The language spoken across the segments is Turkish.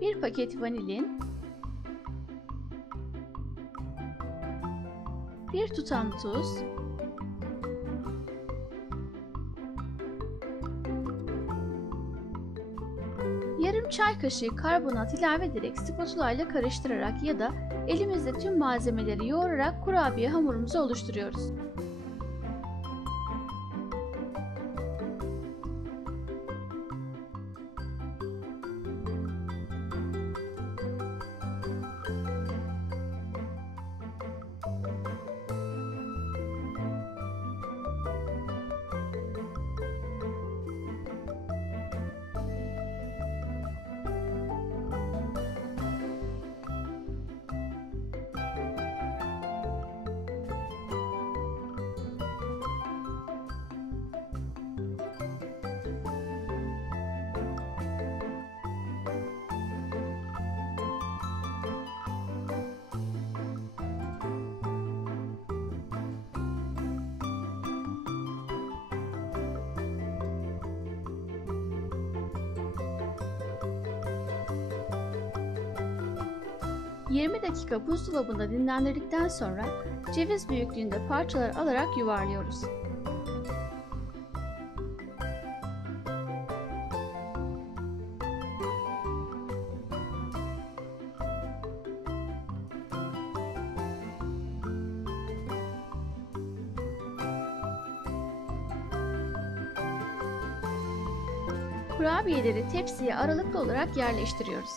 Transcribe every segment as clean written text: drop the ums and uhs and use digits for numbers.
1 paket vanilin, 1 tutam tuz, yarım çay kaşığı karbonat ilave ederek spatula ile karıştırarak ya da elimizle tüm malzemeleri yoğurarak kurabiye hamurumuzu oluşturuyoruz. ...20 dakika buzdolabında dinlendirdikten sonra ceviz büyüklüğünde parçalar alarak yuvarlıyoruz. Kurabiyeleri tepsiye aralıklı olarak yerleştiriyoruz.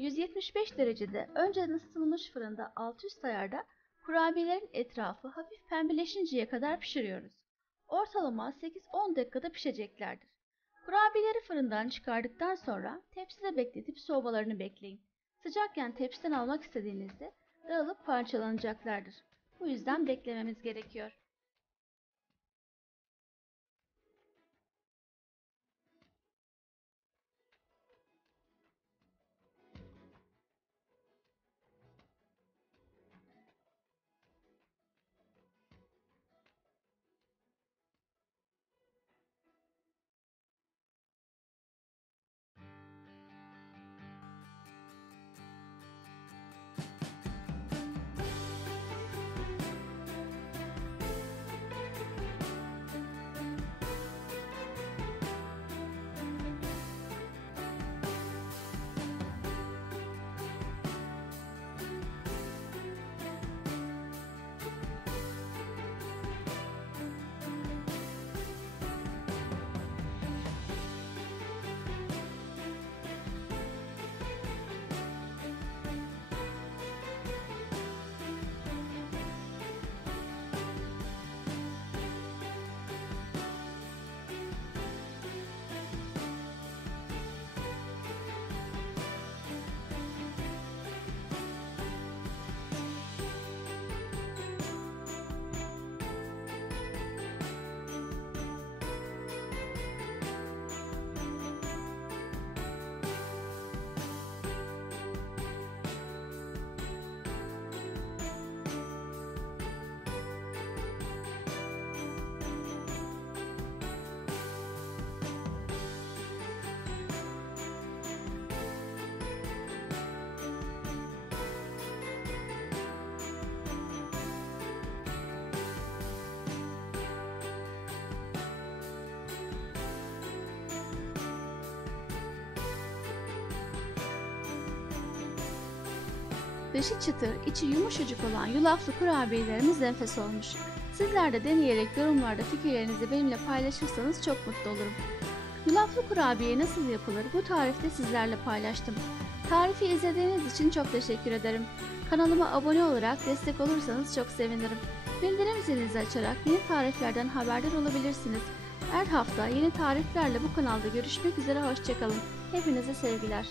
...175 derecede önceden ısıtılmış fırında alt üst ayarda kurabiyelerin etrafı hafif pembeleşinceye kadar pişiriyoruz. Ortalama 8-10 dakikada pişeceklerdir. Kurabiyeleri fırından çıkardıktan sonra tepside bekletip soğumalarını bekleyin. Sıcakken tepsiden almak istediğinizde dağılıp parçalanacaklardır. Bu yüzden beklememiz gerekiyor. Dışı çıtır, içi yumuşacık olan yulaflı kurabiyelerimiz enfes olmuş. Sizler de deneyerek yorumlarda fikirlerinizi benimle paylaşırsanız çok mutlu olurum. Yulaflı kurabiye nasıl yapılır bu tarifte sizlerle paylaştım. Tarifi izlediğiniz için çok teşekkür ederim. Kanalıma abone olarak destek olursanız çok sevinirim. Bildirim zilinizi açarak yeni tariflerden haberdar olabilirsiniz. Her hafta yeni tariflerle bu kanalda görüşmek üzere, hoşça kalın. Hepinize sevgiler.